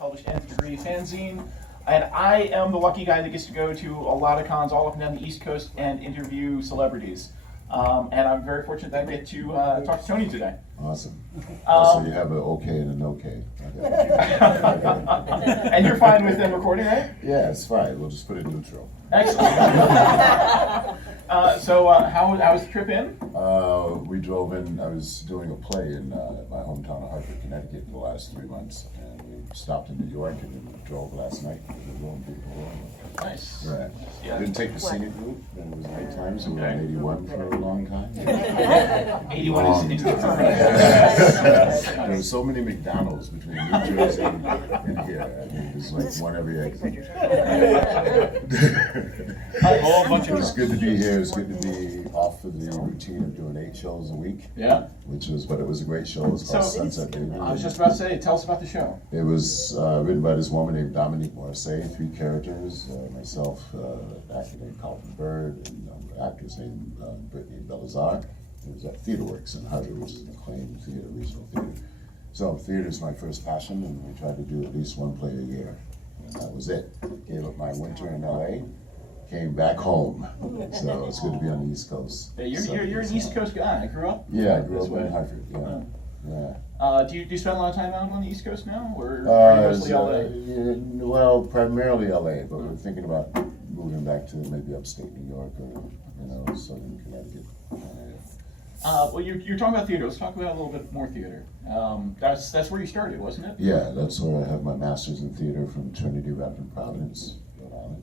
self-published N3 fanzine. And I am the lucky guy that gets to go to a lot of cons all up and down the East Coast and interview celebrities. And I'm very fortunate that I get to talk to Tony today. Awesome. So you have an okay and an okay. And you're fine with them recording, right? Yeah, it's fine. We'll just put it neutral. Excellent. How was the trip in? We drove in. I was doing a play in my hometown of Hartford, Connecticut for the last 3 months. And we stopped in New York and then drove last night. It was a real beautiful. Nice. Right. Yeah. Didn't take the scenic route. It was night time, so we were on 81 for a long time. 81 is indeterminate. There were so many McDonald's between New Jersey and here. I mean, there's like one every exit. It was good to be here. It's good to be off of the routine of doing 8 shows a week. Yeah. But it was a great show. It was called Sunset Baby. I was just about to say, tell us about the show. It was written by this woman named Dominique Morrissey, 3 characters, myself, actor named Carlton Bird, and actress named Brittany Belazar. It was at TheaterWorks in Hartford, which is an acclaimed theater, regional theater. So theater is my first passion, and we tried to do at least 1 play a year. And that was it. Gave up my winter in LA, came back home. So it's good to be on the East Coast. Yeah, you're an East Coast guy. I grew up. Yeah, I grew up in Hartford. Yeah. Yeah. Do you spend a lot of time out on the East Coast now, or are you mostly LA? Well, primarily LA, but we're thinking about moving back to maybe upstate New York or southern Connecticut. Well, you're talking about theater. Let's talk about a little bit more theater. That's where you started, wasn't it? Yeah, that's where I have my master's in theater from Trinity Rapid Providence, Rhode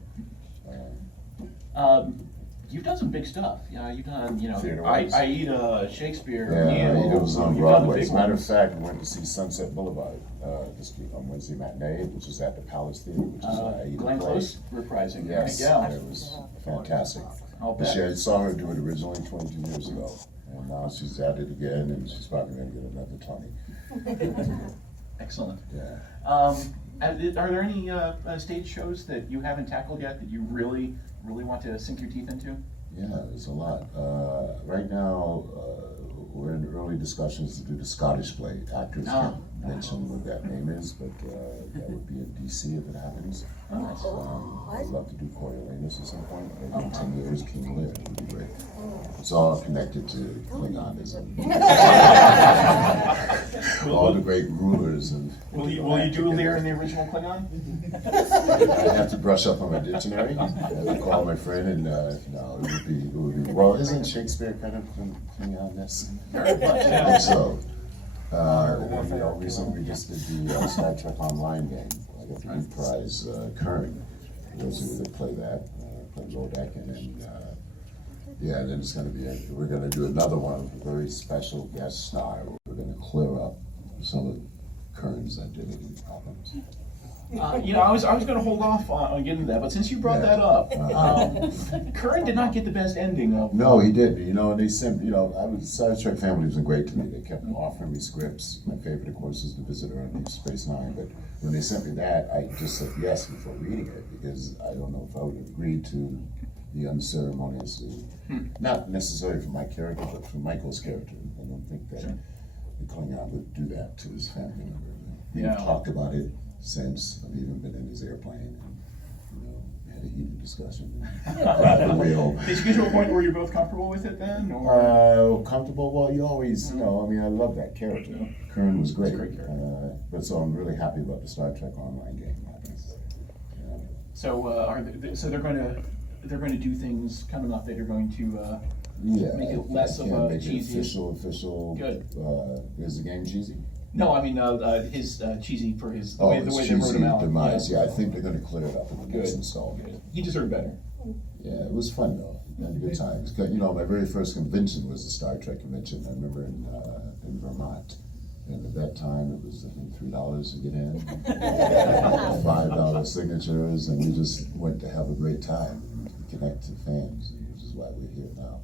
Island. You've done some big stuff. You've done, Theater-wise. Aida, Shakespeare, Yeah, Neil. it was on You've done the Broadway. big As a matter of ones. fact, we went to see Sunset Boulevard this week on Wednesday matinee, which is at the Palace Theater, which is Aida Glenn play. Close reprising. Yes, Yeah. it was fantastic. I'll This bet. year, I saw her do it originally 22 years ago, and now she's at it again, and she's probably going to get another Tony. Excellent. Yeah. Are there any stage shows that you haven't tackled yet that you really want to sink your teeth into? Yeah, there's a lot. Right now, we're in early discussions to do the Scottish play. Actors can't mention what that name is, but that would be in DC if it happens. Oh, nice. I'd love to do Coriolanus at some point. Maybe in 10 years, King Lear would be great. It's all connected to Klingonism. All the great rulers and. Will you do Lear in the original Klingon? I have to brush up on my dictionary. I have to call my friend, and no, it would be. Well, isn't Shakespeare kind of Klingon-esque? Very much. I Yeah. think so. Recently we just did the Star Trek Online game. I got the big prize, Kern. For those of you that play that, play Rodak, and then then it's going to be. We're going to do another one with a very special guest star. We're going to clear up some of Kern's identity problems. I was going to hold off on getting to that, but since you brought that up, Curran did not get the best ending of. No, he didn't. And they sent. Star Trek family has been great to me. They kept offering me scripts. My favorite, of course, is The Visitor on Deep Space Nine. But when they sent me that, I just said yes before reading it because I don't know if I would have agreed to the unceremoniously, not necessarily for my character, but for Michael's character. I don't think that the Klingon would do that to his family member. We've talked about it since. I've even been in his airplane and had a heated discussion. Did you get to a point where you're both comfortable with it then? Or? Comfortable? Well, you always, I love that character. Kern was great. He's a great character. But so I'm really happy about the Star Trek Online game. So they're going to do things coming up that are going to make it less of a cheesy. Official. Good. Is the game cheesy? No, I mean his cheesy for his the way they wrote him out. Demise. Yeah, I think they're going to clear it up in the next installment. Good. He deserved better. Yeah, it was fun though. I had a good time. My very first convention was the Star Trek convention. I remember in Vermont. And at that time, it was, I think, $3 to get in, $5 signatures, and we just went to have a great time and connect to fans, which is why we're here now.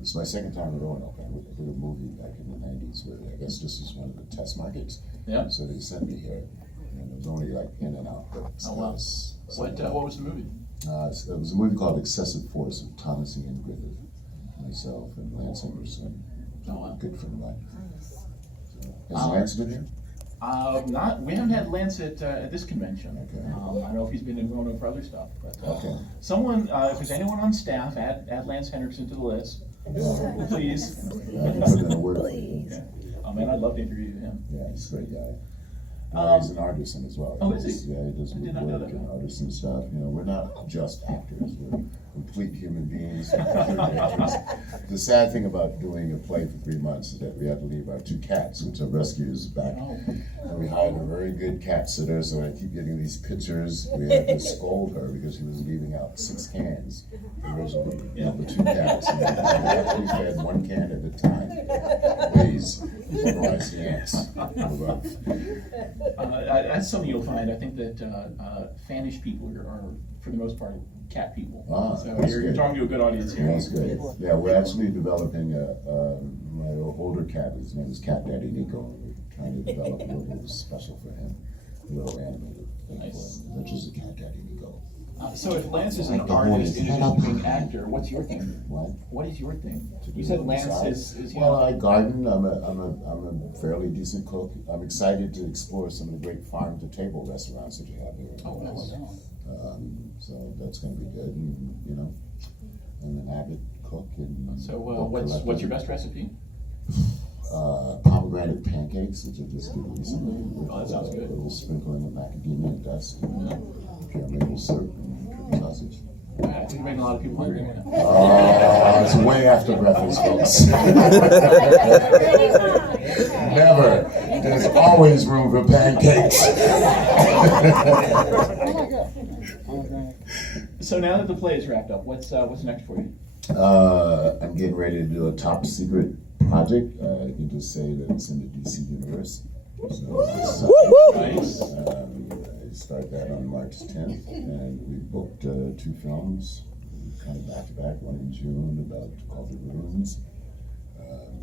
It's my second time in Roanoke. I did a movie back in the 90s where I guess this was one of the test markets. Yeah. So they sent me here, and it was only like in and out. But What was the movie? It was a movie called Excessive Force with Thomas Ian Griffith, myself, and Lance Henderson, a good friend of mine. Is Lance been here? We haven't had Lance at this convention. Okay. I don't know if he's been in Roanoke for other stuff, but Okay. someone, if there's anyone on staff, add Lance Hendrickson to the list, please. Put in a word for you. Yeah. Oh man, I'd love to interview him. Yeah, he's a great guy. He's an artisan as well. Oh, is he? Yeah, he does I did woodwork not know that. and artisan stuff. You know, we're not just actors, we're complete human beings. The sad thing about doing a play for 3 months is that we had to leave our 2 cats, which are rescues, back. Oh. And we hired a very good cat sitter, so I keep getting these pictures. We had to scold her because she was leaving out 6 cans originally, the 2 cats. And we actually fed 1 can at a time. Please, otherwise the ants. That's something you'll find. I think that fanish people are, for the most part, cat people. Ah, So that's you're good. talking to a good audience here. That's good. Yeah, we're actually developing my older cat, his name is Cat Daddy Nico, and we're trying to develop a little special for him, a little animated thing Nice. for him, which is a Cat Daddy Nico. So if Lance is an Like the artist in horse. addition to being an actor, what's your thing? What? What is your thing? To You do said on the Lance side? is you Well, know, I garden. I'm a fairly decent cook. I'm excited to explore some of the great farm to table restaurants that you have here. Oh, nice. So that's going to be good. And, you know, I'm an avid cook. And So book what's collector. your best recipe? Pomegranate pancakes, which I just did recently. With, Oh, that sounds good. A little sprinkling of macadamia dust, and pure maple syrup, and turkey sausage. I think you're making a lot of people hungry right now. It's way after breakfast, folks. Never. There's always room for pancakes. So now that the play is wrapped up, what's next for you? I'm getting ready to do a top secret project. I can just say that it's in the DC universe. So, Nice. I start that on March 10th, and we booked 2 films, kind of back to back. One in June about called The Ruins.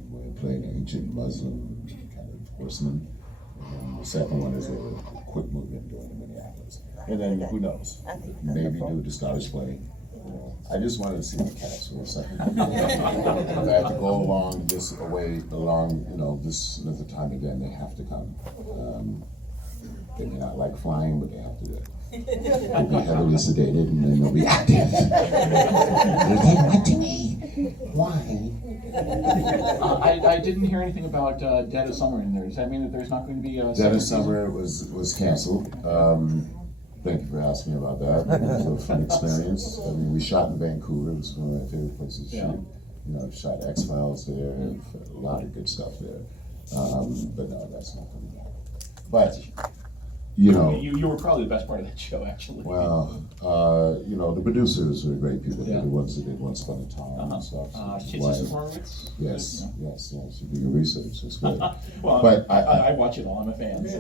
We're playing an ancient Muslim kind of horseman. And the second one is a quick movement doing in Minneapolis. And then who knows? Maybe do the Scottish play. I just wanted to see the cats for a second. If I had to go along this this another time again, they have to come. They may not like flying, but they have to do it. They'll be heavily sedated and then they'll be active. They came back to me. Why? I didn't hear anything about Dead of Summer in there. Does that mean that there's not going to be a Dead second of Summer was canceled. Thank you for asking me about that. It was a fun experience. I mean, we shot in Vancouver. It was one of my favorite places to shoot. You know, shot X-Files there, a lot of good stuff there. But no, that's not coming back. But, you know. You were probably the best part of that show, actually. Well, you know, the producers were great people. Yeah. They're the ones that did Once Upon a Time and stuff. Kitsis and Horowitz? Yes. You do your research. That's good. Well, But I watch it all. I'm a fan. So.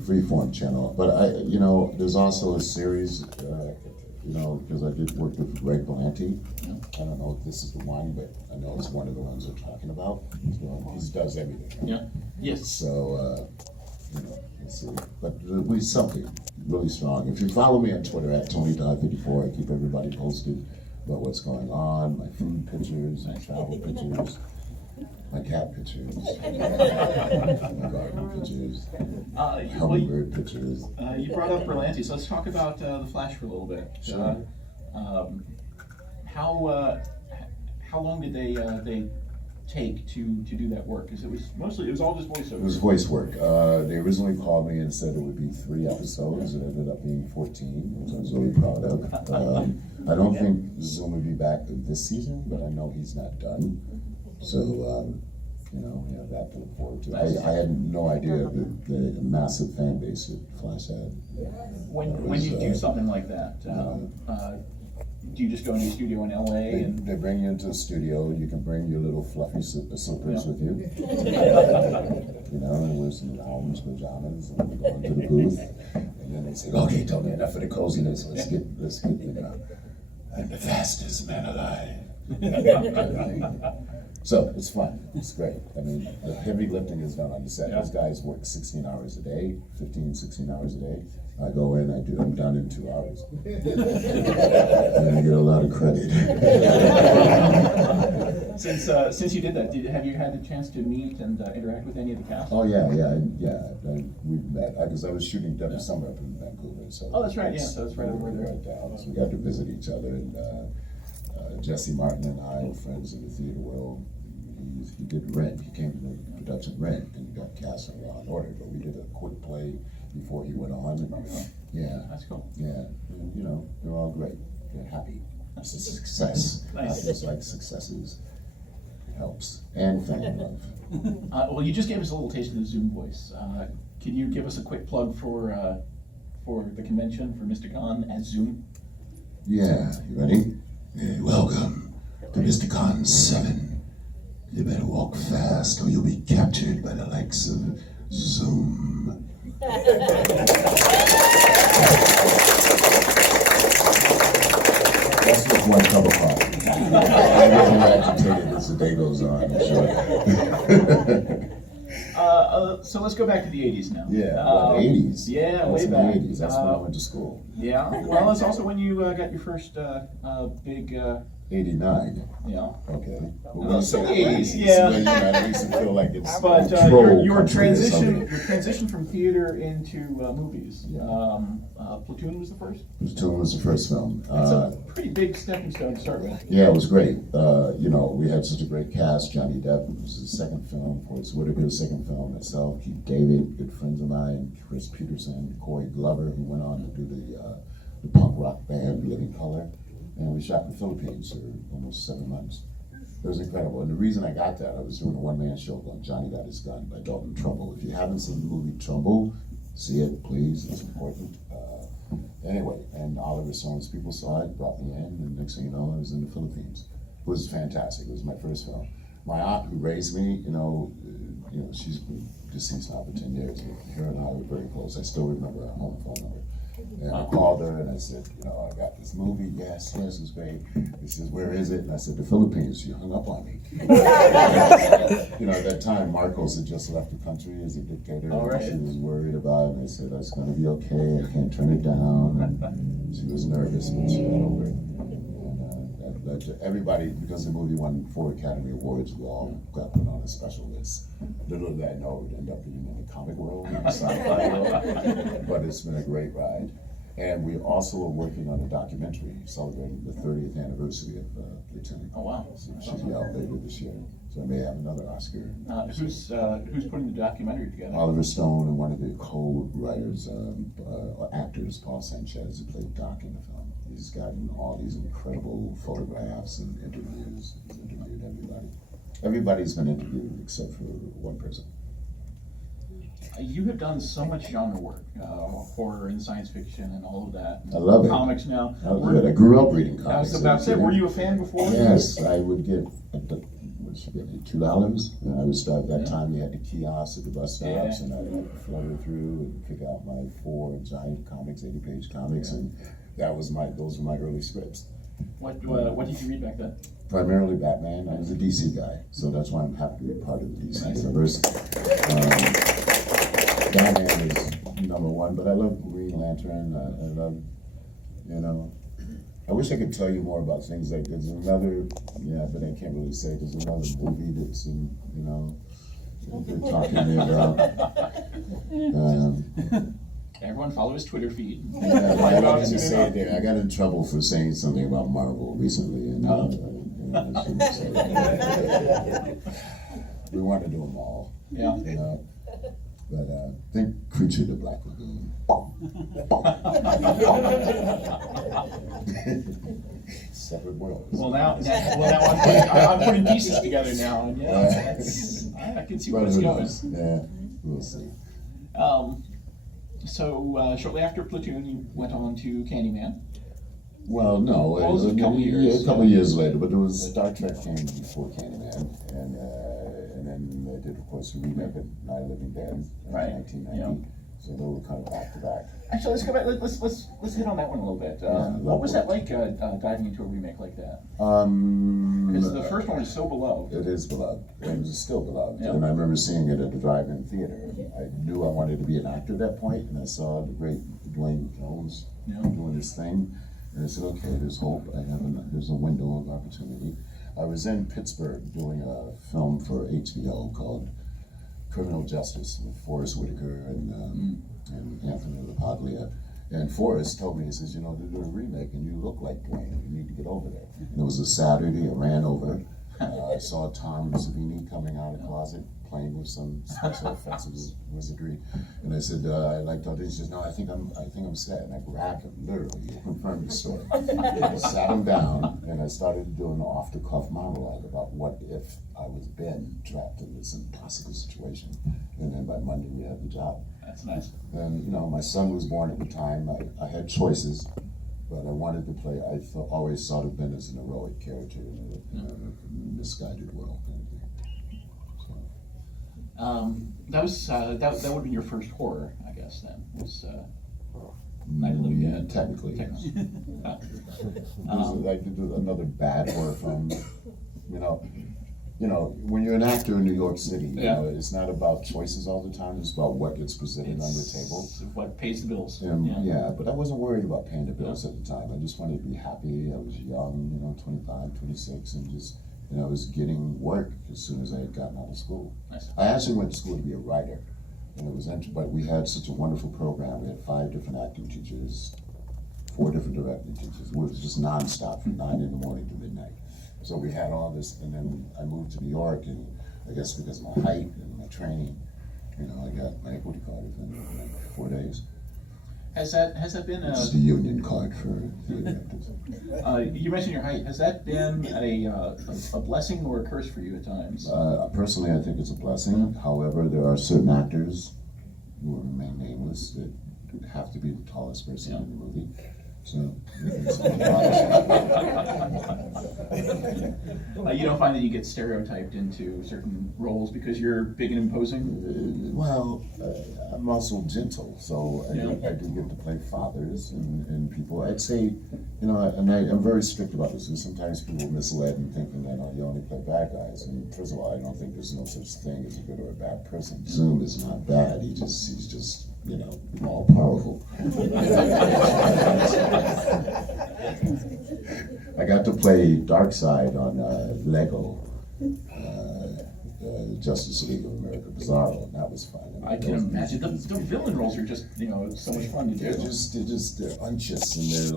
Freeform channel. But you know, there's also a series, you know, because I did work with Greg Berlanti. I don't know if this is the one, but I know it's one of the ones they're talking about. He does everything. Yeah. Yes. So, you know, let's see. But there'll be something really strong. If you follow me on Twitter at Tony Todd 54, I keep everybody posted about what's going on, my food pictures, my travel pictures, my cat pictures, my garden pictures, hummingbird pictures. You brought up Berlanti, so let's talk about The Flash for a little bit. Sure. How long did they take to do that work? Because it was all just voiceover. It was voice work. They originally called me and said it would be 3 episodes. It ended up being 14, which I was really proud of. I don't think Zoom will be back this season, but I know he's not done. So, you know, we have that to look forward to. I had no idea the massive fan base that Flash had. When you do something like that, do you just go into a studio in LA? They bring you into the studio. You can bring your little fluffy slippers with you. You know, and wear some lounge pajamas and we go into the booth. And then they say, okay, Tony, enough of the coziness. Let's get you know, I'm the fastest man alive. So it's fun. It's great. I mean, the heavy lifting is done on the set. Yeah. Those guys work 16 hours a day, 15, 16 hours a day. I go in, I'm done in 2 hours. And I get a lot of credit. Since you did that, have you had the chance to meet and interact with any of the cast? Oh yeah. We've met because I was shooting Debbie Summer up in Vancouver. So Oh, that's right. Yeah, so that's right over there. Right down. So we got to visit each other, and Jesse Martin and I were friends in the theater world. He did Rent. He came to the production Rent, and he got cast in Law and Order. But we did a quick play before he went on. And, yeah, That's cool. yeah. And, you know, they're all great. They're happy. It's a success. Nice. It's like successes. It helps. And fan love. Well, you just gave us a little taste of the Zoom voice. Can you give us a quick plug for the convention for MystiCon at Zoom? Yeah, you ready? Welcome to MystiCon 7. You better walk fast or you'll be captured by the likes of Zoom. That's just one cup of coffee. I'm getting more agitated as the day goes on, I'm sure. So let's go back to the 80s now. Yeah, the 80s. Yeah, That's way in back. the 80s. That's when I went to school. Yeah, well, that's also when you got your first big, 89. yeah. Okay. Well, when you say So 80s, yeah. then, you know, at least I feel like it's But troll your country or something. transition from theater into movies. Yeah. Platoon was the first. Platoon was the first film. That's a pretty big stepping stone to start with. Yeah, it was great. You know, we had such a great cast. Johnny Depp was his second film. Forrest Whitaker's second film. Myself, Keith David, good friends of mine, Chris Peterson, Corey Glover, who went on to do the punk rock band Living Color. And we shot in the Philippines for almost 7 months. It was incredible. And the reason I got that, I was doing a one-man show called Johnny Got His Gun by Dalton Trumbull. If you haven't seen the movie Trumbull, see it, please. It's important. Anyway, and Oliver Stone's people saw it, brought me in, and next thing you know, I was in the Philippines. It was fantastic. It was my first film. My aunt who raised me, you know, she's been deceased now for 10 years. Her and I were very close. I still remember her home phone number. And I called her and I said, you know, I got this movie. Yes, it's great. She says, where is it? And I said, the Philippines. She hung up on me. You know, at that time, Marcos had just left the country as a dictator. All right. And she was worried about it. And I said, that's going to be okay. I can't turn it down. And she was nervous, but she got over it. And that led to everybody, because the movie won 4 Academy Awards, we all got put on a special list. Little did I know it would end up being in the comic world, in the sci-fi world. But it's been a great ride. And we also are working on a documentary celebrating the 30th anniversary of Platoon. Oh wow! So it should be out later this year. So I may have another Oscar. Who's putting the documentary together? Oliver Stone and one of the co-writers, actors, Paul Sanchez, who played Doc in the film. He's gotten all these incredible photographs and interviews. He's interviewed everybody. Everybody's been interviewed except for one person. You have done so much genre work, horror and science fiction and all of that. I love it. Comics now. I love it. I grew up reading comics. I was about to say, were you a fan before? Yes, I would get, what'd you get me, $2? And I would start, that time you had the kiosks at the bus stops, and I'd flutter through and pick out my 4 giant comics, 80-page comics, and those were my early scripts. What did you read back then? Primarily Batman. I was a DC guy, so that's why I'm happy to be part of the DC universe. Batman is #1, but I love Green Lantern. I love, you know, I wish I could tell you more about things like there's another, but I can't really say. There's another movie that's in, you know, they're talking to me about. Everyone follow his Twitter feed. Yeah, I got to say it there. I got in trouble for saying something about Marvel recently, and I shouldn't say that. We want to do them all. Yeah. You know? But think Creature the Black Lagoon. Separate worlds. Well, now I'm putting pieces together now, and I can see where it's going. Yeah, we'll see. So shortly after Platoon, you went on to Candyman. Well, no, it was a couple years. Yeah, a couple years later, but it was Star Trek came before Candyman, and then they did, of course, a remake of Night of the Living Dead in 1990. Yeah. So they were kind of back to back. Actually, let's go back. Let's hit on that one a little bit. What was that like diving into a remake like that? Because the first one was so beloved. It is beloved. It was still beloved. Yeah. And I remember seeing it at the drive-in theater. I knew I wanted to be an actor at that point, and I saw the great Dwayne Jones doing his thing. And I said, okay, there's hope. There's a window of opportunity. I was in Pittsburgh doing a film for HBO called Criminal Justice with Forrest Whitaker and Anthony LaPaglia. And Forrest told me, he says, they're doing a remake and you look like Dwayne. You need to get over there. And it was a Saturday. I ran over. I saw Tom Savini coming out of the closet playing with some special effects wizardry. And I said, I'd like to audition. He says, no, I think I'm set. And I grabbed him, literally, to confirm the story. I sat him down and I started doing an off-the-cuff monologue about what if I was Ben trapped in this impossible situation. And then by Monday we had the job. That's nice. And my son was born at the time. I had choices, but I wanted to play. I always thought of Ben as an heroic character in a misguided world. That would have been your first horror, I guess. Then was Night of the Living Dead. Technically. Yes. I did another bad horror film. When you're an actor in New York City, it's not about choices all the time. It's about what gets presented on your table. What pays the bills. But I wasn't worried about paying the bills at the time. I just wanted to be happy. I was young, 25, 26, and just, I was getting work as soon as I had gotten out of school. Nice. I actually went to school to be a writer, and it was but we had such a wonderful program. We had 5 different acting teachers, 4 different directing teachers. It was just nonstop from 9 in the morning to midnight. So we had all this, and then I moved to New York, and I guess because of my height and my training, I got my equity card within like 4 days. Has that been It's the union card for theater actors. You mentioned your height. Has that been a blessing or a curse for you at times? Personally, I think it's a blessing. However, there are certain actors who will remain nameless that have to be the tallest person in the movie. So, you don't find that you get stereotyped into certain roles because you're big and imposing? I'm also gentle, so I do get to play fathers and people. I'd say, and I'm very strict about this, because sometimes people misled in thinking that you only play bad guys. And first of all, I don't think there's no such thing as a good or a bad person. Zoom is not bad. He's just all powerful. I got to play Darkseid on Lego, Justice League of America Bizarro, and that was fun. I can imagine. The villain roles are just, so much fun to do. They're unctuous, and they're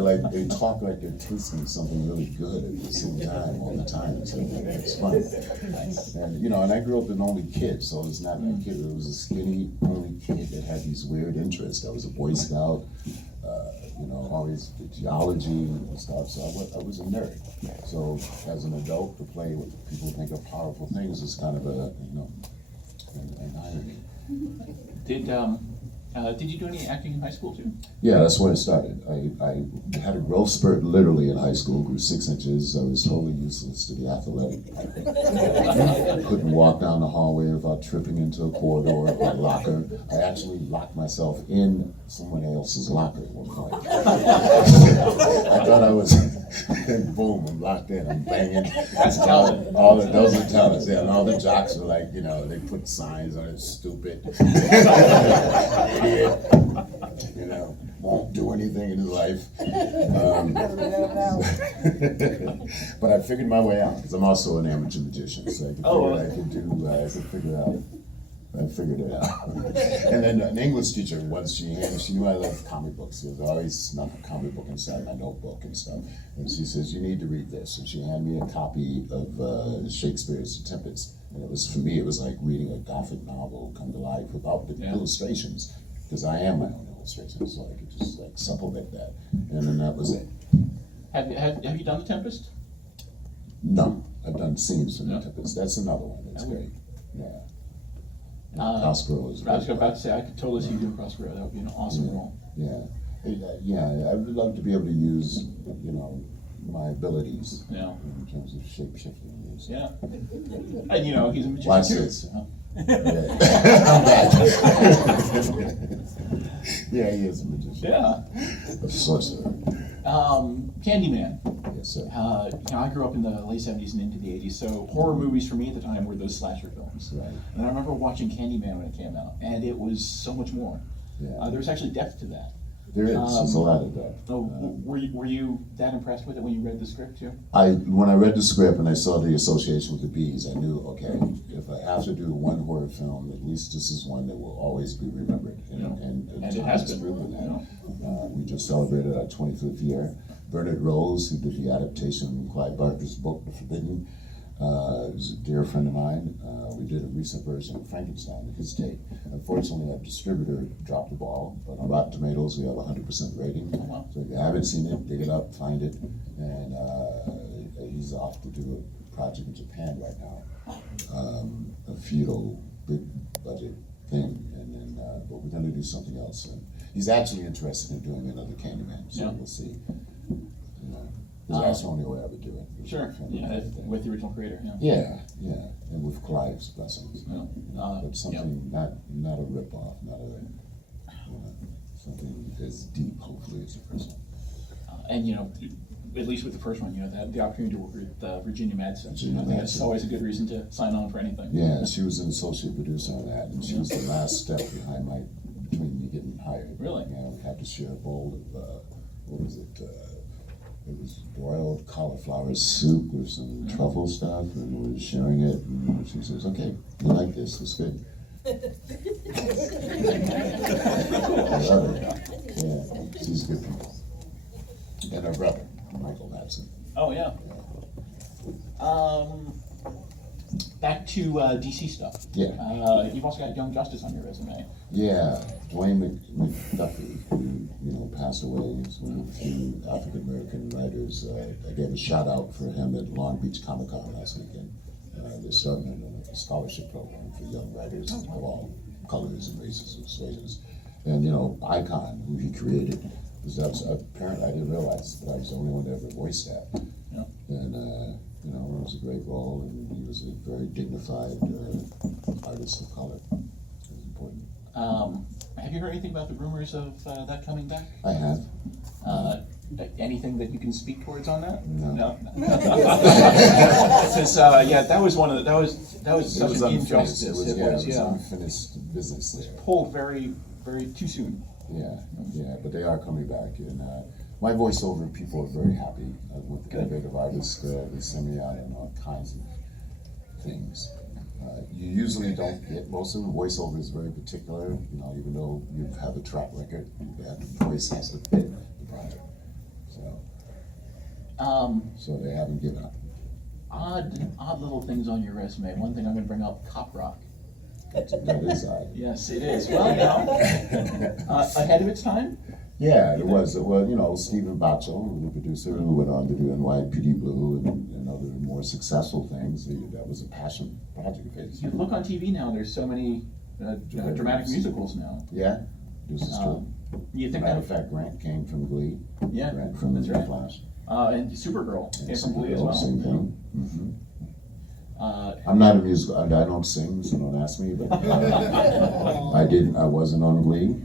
like, they talk like they're tasting something really good at the same time all the time. So it's fun. And and I grew up an only kid, so it's not like a kid. It was a skinny only kid that had these weird interests. I was a Boy Scout. Always geology and stuff, so I was a nerd. So as an adult, to play what people think are powerful things is kind of an irony. Did you do any acting in high school too? Yeah, that's where it started. I had a growth spurt literally in high school, grew 6 inches. I was totally useless to the athletic department. I couldn't walk down the hallway without tripping into a corridor or a locker. I actually locked myself in someone else's locker at one point. I thought I was, boom, I'm locked in, I'm banging. That's talent. Those are talents, yeah. And all the jocks were like, they put signs on it, stupid. Idiot, won't do anything in his life. But I figured my way out, because I'm also an amateur magician, so I figured it out. And then an English teacher, once she knew I loved comic books. There was always snuck a comic book inside my notebook and stuff. And she says, you need to read this. And she handed me a copy of Shakespeare's The Tempest. And for me, it was like reading a Gothic novel come to life without the illustrations, because I am my own illustration, so I could just supplement that. And then that was it. Have you done The Tempest? No, I've done scenes from The Tempest. That's another one. That's great. Yeah. Prospero is. I was about to say, I could totally see you doing Prospero. That would be an awesome role. Yeah. I would love to be able to use, my abilities in terms of shape shifting. Yeah. And he's a magician Watch too. this. So. I'm back. Yeah, he is a magician. Yeah. A sorcerer. Candyman. Yes, sir. I grew up in the late 70s and into the 80s, so horror movies for me at the time were those slasher films. Right. And I remember watching Candyman when it came out, and it was so much more. Yeah. There was actually depth to that. There is. There's a lot of that. So were you that impressed with it when you read the script too? When I read the script and I saw the association with the bees, I knew, okay, if I have to do one horror film, at least this is one that will always be remembered. And it has been proven that. Yeah. We just celebrated our 25th year. Bernard Rose, who did the adaptation of Clive Barker's book, The Forbidden, is a dear friend of mine. We did a recent version of Frankenstein with his take. Unfortunately, our distributor dropped the ball, but on Rotten Tomatoes, we have a 100% rating. Oh, wow. So if you haven't seen it, dig it up, find it. And he's off to do a project in Japan right now, a feudal, big budget thing. And then, but we're going to do something else. And he's actually interested in doing another Candyman, so Yeah. we'll see. That's the only way I would do it. Sure. Yeah, with the original creator. Yeah, and with Clive's blessings. Yeah. But something not a rip-off, not a something as deep, hopefully, as the first one. And at least with the first one, had the opportunity to work with Virginia Madsen. Virginia I think that's Madsen. always a good reason to sign on for anything. Yeah, she was an associate producer on that, and she was the last step between me getting hired. Really? Yeah, we had to share a bowl of what was it? It was boiled cauliflower soup with some truffle stuff, and we were sharing it. And she says, "Okay, you like this? It's good." I love it. Yeah, she's good people. And her brother, Michael Madsen. Oh yeah. Back to DC stuff. Yeah. You've also got Young Justice on your resume. Yeah, Dwayne McDuffie, who passed away. He's one of the few African American writers. I gave a shout out for him at Long Beach Comic Con last weekend. They're starting a scholarship program for young writers of all colors and races and persuasions. And Icon, who he created, because apparently I didn't realize that I was the only one that ever voiced that. Yeah. And it was a great role, and he was a very dignified artist of color. It was important. Have you heard anything about the rumors of that coming back? I have. Anything that you can speak towards on that? No. Because that was one of that was such an injustice. It was unfinished business there. Pulled very, very too soon. Yeah, but they are coming back, and my voiceover people are very happy with the innovative artists. They send me out on all kinds of things. You usually don't get most of them. Voiceover is very particular, even though you have a track record, the voice has to fit the project. So they haven't given up. Odd little things on your resume. One thing I'm going to bring up: Cop Rock. That is odd. Yes, it is. Well, ahead of its time. Yeah, it was. Well, Stephen Baccio, the producer, who went on to do NYPD Blue and other more successful things. That was a passion project of his. You look on TV now. There's so many dramatic musicals now. Yeah, this is true. You think Matter of fact, Grant came from Glee. Yeah, Grant from that's right. Flash. And Supergirl came from Glee as well. Same thing. Mm-hmm. I'm not a musical. I don't sing, so don't ask me. But I wasn't on Glee.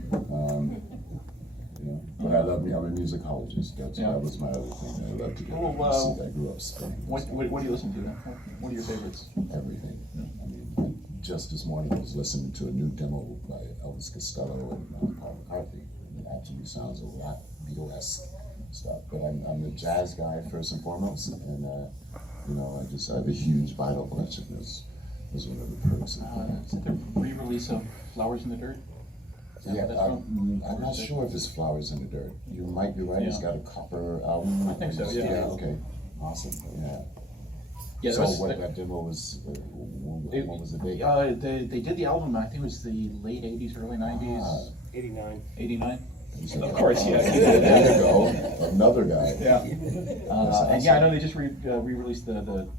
But I love. I'm a musicologist. That was my other thing. I love to go. I grew up singing. What do you listen to? What are your favorites? Everything. I mean, just this morning I was listening to a new demo by Elvis Costello and Paul McCartney. It actually sounds a lot Beatlesque stuff. But I'm a jazz guy first and foremost, and I have a huge vinyl collection. That's one of the perks. Is it the re-release of Flowers in the Dirt? Yeah, I'm not sure if it's Flowers in the Dirt. You might be right. It's got a copper album. I think so. Yeah. Okay. Awesome. Yeah. Yeah. So that demo was. What was the date? They did the album. I think it was the late '80s, early '90s. 89. 89. Of course, yeah. There you go. Another guy. Yeah. And I know they just re-released an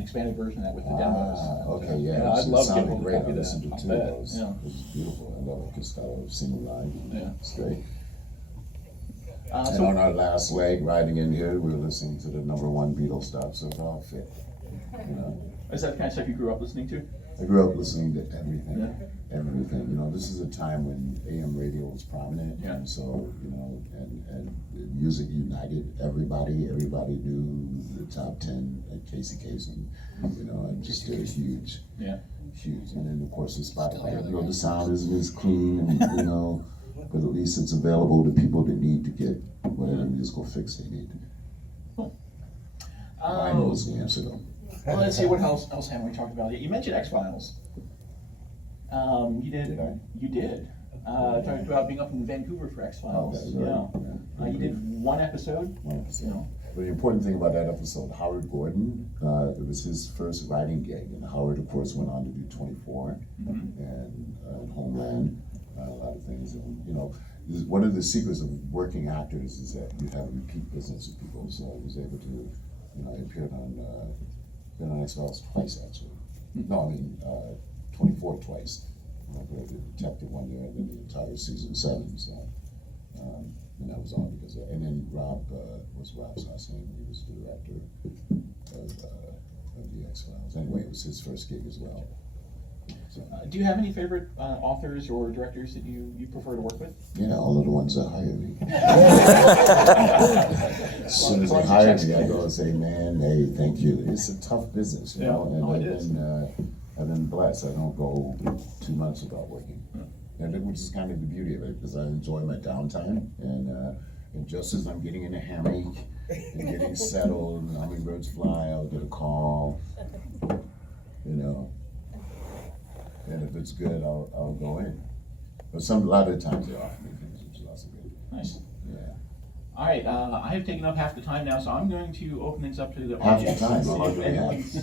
expanded version of that with the demos. Okay, yeah. I'd love to get sounded a great. copy I of listened to that. two of those. Yeah. It was beautiful. I love Costello. I've seen him live. Yeah. It's great. And So on our last leg, riding in here, we were listening to the #1 Beatles stuff, so it all fit. is that the kind of stuff you grew up listening to? I grew up listening to everything. everything. You know, this is a time when AM radio was prominent, Yeah. and so you know, and music united everybody. Everybody knew the top 10 at Casey Kasem, you know, and just did a huge. Yeah. Huge, and then of course the Spotify. You know, the sound isn't as clean, and, you know, but at least it's available to people that need to get whatever musical fix they need. I know it's the answer though. Well, let's see, what else haven't we talked about? You mentioned X-Files. You did. Did I? You did. Talked about being up in Vancouver for X-Files. Okay, right. Yeah. You did one episode. One episode. You know. But the important thing about that episode, Howard Gordon, it was his first writing gig, and Howard, of course, went on to do 24 and Homeland, a lot of things. And, you know, one of the secrets of working actors is that you have repeat business with people. So I was able to, you know, I appeared been on X-Files twice, actually. No, I mean, 24 twice. I played the detective one year and then the entire season 7. So, and that was on because, and then Rob, what's Rob's last name? He was the director of the X-Files. Anyway, it was his first gig as well. So, Do you have any favorite authors or directors that you prefer to work with? yeah, all of the ones that hire me. As soon as they hire me, I go and say, man, hey, thank you. It's a tough business, you know, and I've been blessed. I don't go 2 months without working. And which is kind of the beauty of it, because I enjoy my downtime, and just as I'm getting in a hammock and getting settled, and hummingbirds fly, I'll get a call, you know, and if it's good, I'll go in. But a lot of the times they offer me things, which is also good. Nice. Yeah. All right, I have taken up half the time now, so I'm going to open this up to the Half the audience. time? See How long if do we have? anyone's